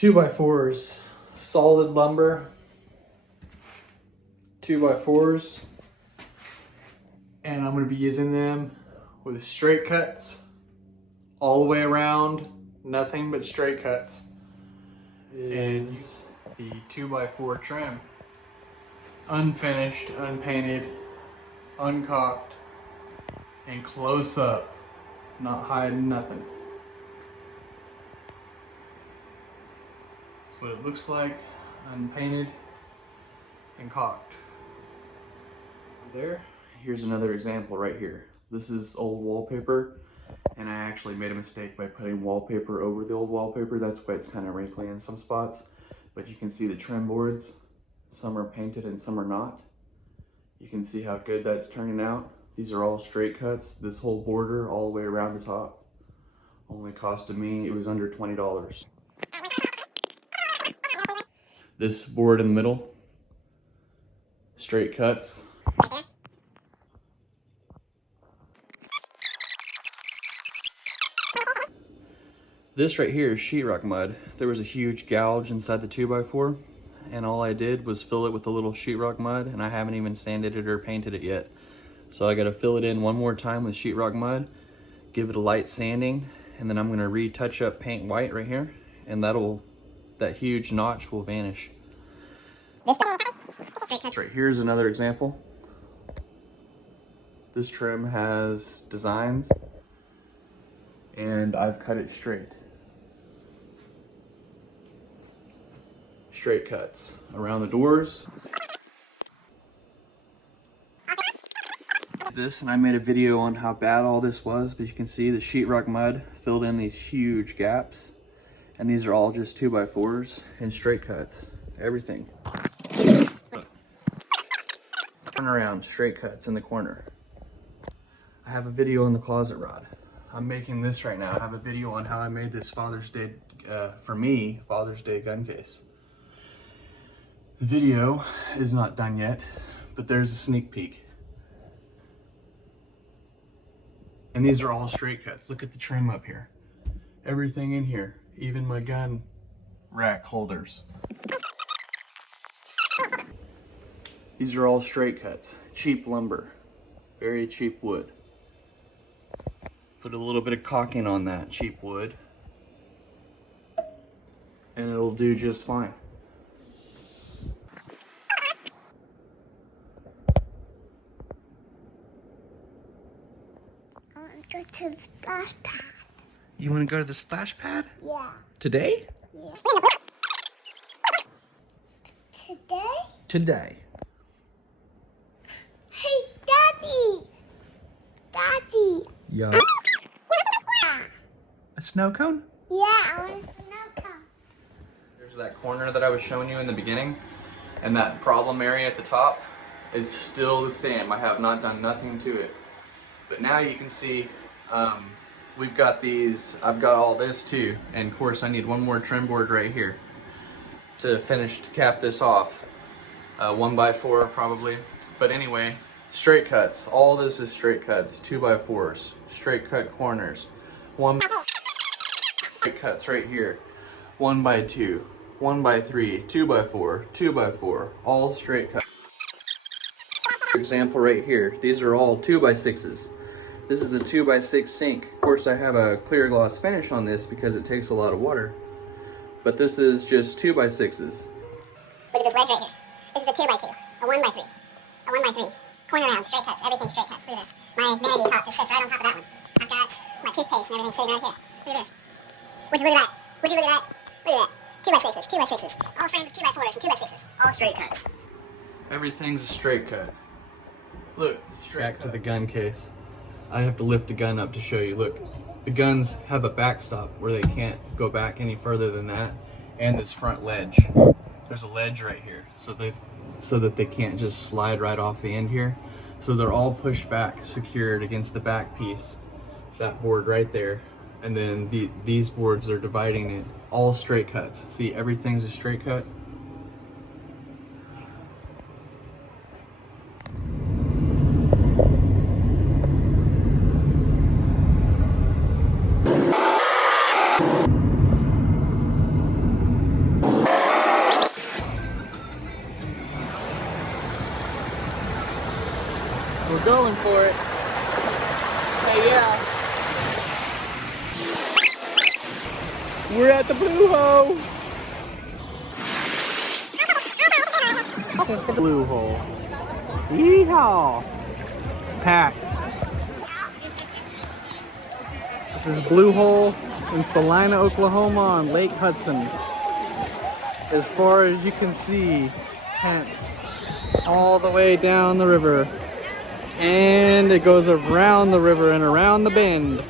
2x4s, solid lumber, 2x4s, and I'm going to be using them with straight cuts all the way around, nothing but straight cuts. Is the 2x4 trim, unfinished, unpainted, uncaulked, and close up, not hiding nothing. That's what it looks like, unpainted and caulked. There. Here's another example right here. This is old wallpaper, and I actually made a mistake by putting wallpaper over the old wallpaper. That's why it's kind of wrinkly in some spots. But you can see the trim boards. Some are painted and some are not. You can see how good that's turning out. These are all straight cuts. This whole border all the way around the top only costed me, it was under $20. This board in the middle, straight cuts. This right here is sheetrock mud. There was a huge gouge inside the 2x4, and all I did was fill it with a little sheetrock mud, and I haven't even sanded it or painted it yet. So I gotta fill it in one more time with sheetrock mud, give it a light sanding, and then I'm gonna retouch up paint white right here, and that huge notch will vanish. Right here's another example. This trim has designs, and I've cut it straight. Straight cuts around the doors. This, and I made a video on how bad all this was, but you can see the sheetrock mud filled in these huge gaps, and these are all just 2x4s and straight cuts, everything. Turn around, straight cuts in the corner. I have a video on the closet rod. I'm making this right now. I have a video on how I made this Father's Day, for me, Father's Day gun case. The video is not done yet, but there's a sneak peek. And these are all straight cuts. Look at the trim up here. Everything in here, even my gun rack holders. These are all straight cuts, cheap lumber, very cheap wood. Put a little bit of caulking on that cheap wood, and it'll do just fine. I want to go to the splash pad. You want to go to the splash pad? Yeah. Today? Yeah. Today? Today. Hey, Daddy! Daddy! Yeah. A snow cone? Yeah, I want a snow cone. There's that corner that I was showing you in the beginning, and that problem area at the top is still the same. I have not done nothing to it. But now you can see we've got these, I've got all this too, and of course I need one more trim board right here to cap this off. 1x4 probably. But anyway, straight cuts. All this is straight cuts. 2x4s. Straight cut corners. Straight cuts right here. 1x2. 1x3. 2x4. 2x4. All straight cuts. Example right here. These are all 2x6s. This is a 2x6 sink. Of course, I have a clear gloss finish on this because it takes a lot of water. But this is just 2x6s. Look at this ledge right here. This is a 2x2, a 1x3, a 1x3. Corner round, straight cuts, everything straight cuts. Look at this. My vanity top just sits right on top of that one. I've got my toothpaste and everything sitting right here. Look at this. Would you look at that? Would you look at that? Look at that. 2x6s, 2x6s. All framed 2x4s and 2x6s. All straight cuts. Everything's a straight cut. Look, back to the gun case. I have to lift the gun up to show you. Look, the guns have a backstop where they can't go back any further than that, and this front ledge. There's a ledge right here, so that they can't just slide right off the end here. So they're all pushed back, secured against the back piece, that board right there. And then these boards are dividing it, all straight cuts. See, everything's a straight cut. going for it. Hey, yeah. We're at the Blue Hole. This is the Blue Hole. Yeehaw! It's packed. This is Blue Hole in Salina, Oklahoma on Lake Hudson. As far as you can see, tents all the way down the river. And it goes around the river and around the bend.